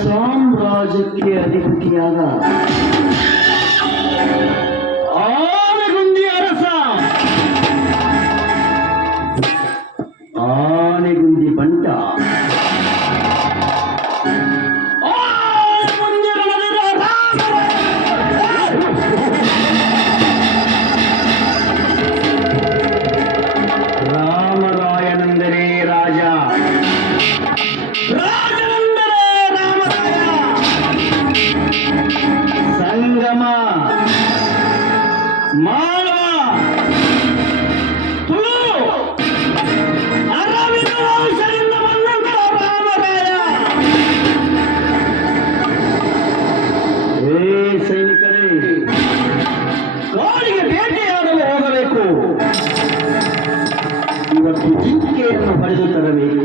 ಸಾಮ್ರಾಜ್ಯಕ್ಕೆ ಅಧಿಪತಿಯಾದ ಆನೆಗುಂದಿ ಅರಸ ಆನೆಗುಂದಿ ಬಂಟ ರಾಮರಾಯನೆಂದರೆ ರಾಜ, ರಾಜನೆಂದರೆ ರಾಮರಾಯ. ಸಂಗಮ ಮಾನವ ತುಳು ಅರವಿಂದ ವಂಶದಿಂದ ಬಂದಂತ ರಾಮರಾಯ. ಏ ಸೈನಿಕರೇ, ಕಾಡಿಗೆ ಬೇಟೆಯಾಡಲು ಹೋಗಬೇಕು. ಇವತ್ತು ಜಿಂಕೆಯನ್ನು ಪಡೆದು ತರಬೇಕು.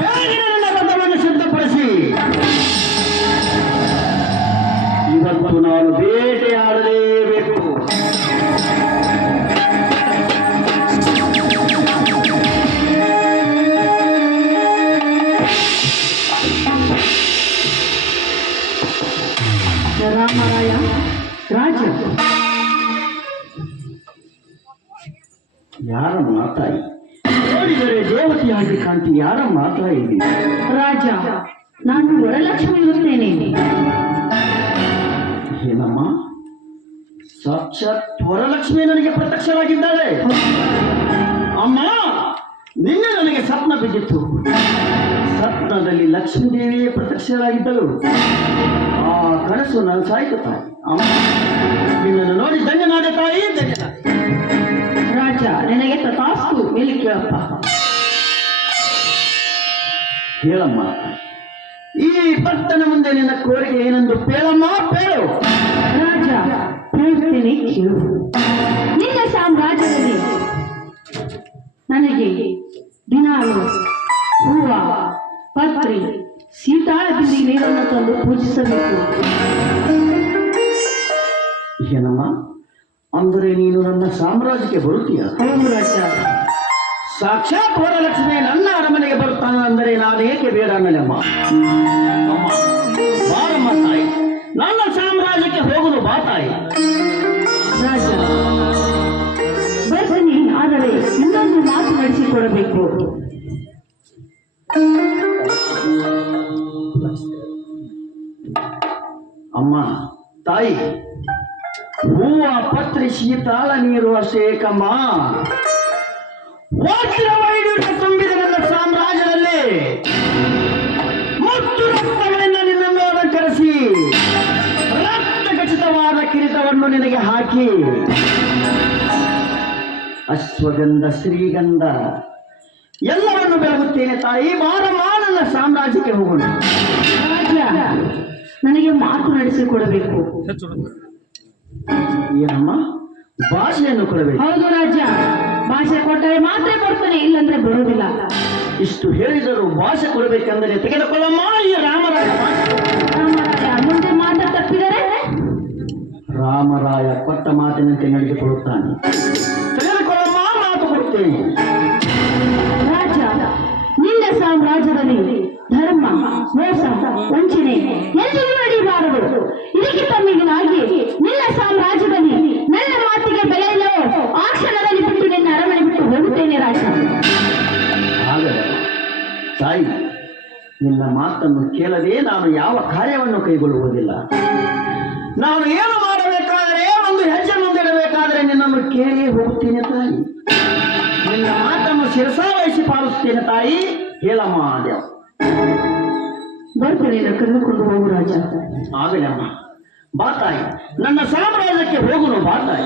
ಬೇಗನೆ ರಥವನ್ನು ಸಿದ್ಧಪಡಿಸಿ ಇವತ್ತು ನಾನು ಬೇಟೆಯಾಡಲೇಬೇಕು. ರಾಮರಾಯ ರಾಜ, ಯಾರ ಮಾತಾಯಿ ನೋಡಿದರೆ ದೇವತೆಯಾಗಿ ಕಾಂತಿ, ಯಾರ ಮಾತಾಯಿ? ರಾಜ, ನಾನು ವರಲಕ್ಷ್ಮಿ ಇರುತ್ತೇನೆ. ಏನಮ್ಮ, ಸಾಕ್ಷಾತ್ ವರಲಕ್ಷ್ಮಿ ನನಗೆ ಪ್ರತ್ಯಕ್ಷವಾಗಿದ್ದಾಳೆ. ಅಮ್ಮ, ನಿನ್ನೆ ನನಗೆ ಸ್ವಪ್ನ ಬಿದ್ದಿತ್ತು. ಸ್ವಪ್ನದಲ್ಲಿ ಲಕ್ಷ್ಮೀ ದೇವಿಯೇ ಪ್ರತ್ಯಕ್ಷರಾಗಿದ್ದಳು. ಆ ಕನಸು ನಾನು ಸಾಯ್ತು ತಾಯಿ. ಅಮ್ಮ, ನಿನ್ನನ್ನು ನೋಡಿ ಧನ್ಯನಾದೆ ತಾಯಿ, ಧನ್ಯನಾದೆ. ರಾಜ, ನಿನಗೆ ತಥಾಸ್ತು. ಮೇಲೆ ಕೇಳಪ್ಪ. ಹೇಳಮ್ಮ, ಈ ಪಟ್ಟಣ ಮುಂದೆ ನಿನ್ನ ಕೋರಿಕೆ ಏನೆಂದು ಪೇಳಮ್ಮ, ಪೇಳು. ರಾಜ, ಹೇಳ್ತೇನೆ ಕೇಳು. ನಿನ್ನ ಸಾಮ್ರಾಜ್ಯದಲ್ಲಿ ನನಗೆ ದಿನಾಲು ಹೂವ, ಪತ್ರಿ, ಸೀತಾಳದಲ್ಲಿ ನೀರನ್ನು ತಂದು ಪೂಜಿಸಬೇಕು. ಏನಮ್ಮ, ಅಂದರೆ ನೀನು ನನ್ನ ಸಾಮ್ರಾಜ್ಯಕ್ಕೆ ಬರುತ್ತೀಯ? ಹೌದು ರಾಜ. ಸಾಕ್ಷಾತ್ ವರಲಕ್ಷ್ಮಿ ನನ್ನ ಅರಮನೆಗೆ ಬರುತ್ತಾನೆ ಅಂದರೆ ನಾನೇಕೆ ಬೇಡ ಅನ್ನಲಮ್ಮ? ಅಮ್ಮ, ಬಾರಮ್ಮ ತಾಯಿ, ನನ್ನ ಸಾಮ್ರಾಜ್ಯಕ್ಕೆ ಹೋಗುದು ಬಾ ತಾಯಿ. ರಾಜ, ಬರ್ತೀನಿ, ಆದರೆ ಇನ್ನೊಂದು ಮಾತು ನಡೆಸಿಕೊಡಬೇಕು. ಅಮ್ಮ ತಾಯಿ, ಹೂವ, ಪತ್ರಿ, ಶೀತಾಳ ನೀರು ಅಷ್ಟೇ ಏಕಮ್ಮ. ವಜ್ರ ವೈಡೂರ್ಯ ತುಂಬಿದ ನನ್ನ ಸಾಮ್ರಾಜ್ಯದಲ್ಲಿ ಮುತ್ತು ರತ್ನಗಳಿಂದ ನಿನ್ನನ್ನು ಅಲಂಕರಿಸಿ ರಕ್ತ ಖಚಿತವಾದ ಕಿರೀಟವನ್ನು ನಿನಗೆ ಹಾಕಿ ಅಶ್ವಗಂಧ, ಶ್ರೀಗಂಧ ಎಲ್ಲವನ್ನು ಬೆಳಗುತ್ತೇನೆ ತಾಯಿ. ಬಾರಮ್ಮ, ನನ್ನ ಸಾಮ್ರಾಜ್ಯಕ್ಕೆ ಹೋಗೋಣ. ರಾಜ, ನನಗೆ ಮಾತು ನಡೆಸಿಕೊಡಬೇಕು. ಏನಮ್ಮ, ಭಾಷೆಯನ್ನು ಕೊಡಬೇಕು? ಹೌದು ರಾಜ, ಭಾಷೆ ಕೊಟ್ಟರೆ ಮಾತ್ರ ಕೊಡ್ತಾನೆ, ಇಲ್ಲಂದ್ರೆ ಬರೋದಿಲ್ಲ. ಇಷ್ಟು ಹೇಳಿದರೂ ಭಾಷೆ ಕೊಡಬೇಕೆಂದರೆ ತೆಗೆದುಕೊಳ್ಳಮ್ಮ ಈ ರಾಮರಾಯ. ರಾಮರಾಯ ಮುಂದೆ ಮಾತು ತಪ್ಪಿದರೆ ರಾಮರಾಯ ಕೊಟ್ಟ ಮಾತಿನಂತೆ ನಡೆದುಕೊಳ್ಳುತ್ತಾನೆ. ತೆಗೆದುಕೊಳ್ಳಮ್ಮ, ಮಾತು ಕೊಡುತ್ತೇನೆ. ರಾಜ, ನಿನ್ನ ಸಾಮ್ರಾಜ್ಯದಲ್ಲಿ ಧರ್ಮ, ಮೋಸ, ವಂಚನೆ ಎಂದಿಗೂ ನಡೆಯಬಾರದು. ಇದಕ್ಕೆ ತಮ್ಮಿಗಿನಾಗಿ ನಿನ್ನ ಸಾಮ್ರಾಜ್ಯದಲ್ಲಿ ನನ್ನ ಮಾತಿಗೆ ಬೆಲೆ ಇಲ್ಲವೋ ಆ ಕ್ಷಣದಲ್ಲಿ ಬಿಟ್ಟು ನಿನ್ನ ಅರಮನೆ ಬಿಟ್ಟು ಹೋಗುತ್ತೇನೆ ರಾಜ. ಆದರೆ ತಾಯಿ, ನಿನ್ನ ಮಾತನ್ನು ಕೇಳದೆ ನಾನು ಯಾವ ಕಾರ್ಯವನ್ನು ಕೈಗೊಳ್ಳುವುದಿಲ್ಲ. ನಾನು ಏನು ಮಾಡಬೇಕಾದರೆ, ಒಂದು ಹೆಜ್ಜೆ ಮುಂದಿಡಬೇಕಾದರೆ ನಿನ್ನನ್ನು ಕೇಳಿ ಹೋಗುತ್ತೇನೆ ತಾಯಿ. ನಿನ್ನ ಮಾತನ್ನು ಶಿರಸಾವಹಿಸಿ ಪಾಲಿಸುತ್ತೇನೆ ತಾಯಿ. ಹೇಳಮ್ಮ ದೇವ. ಬರ್ತೇನೆ, ಕರೆದುಕೊಂಡು ಹೋಗು ರಾಜ. ಆಗಲಮ್ಮ, ಬಾ ತಾಯಿ, ನನ್ನ ಸಾಮ್ರಾಜ್ಯಕ್ಕೆ ಹೋಗುನು ಬಾ ತಾಯಿ.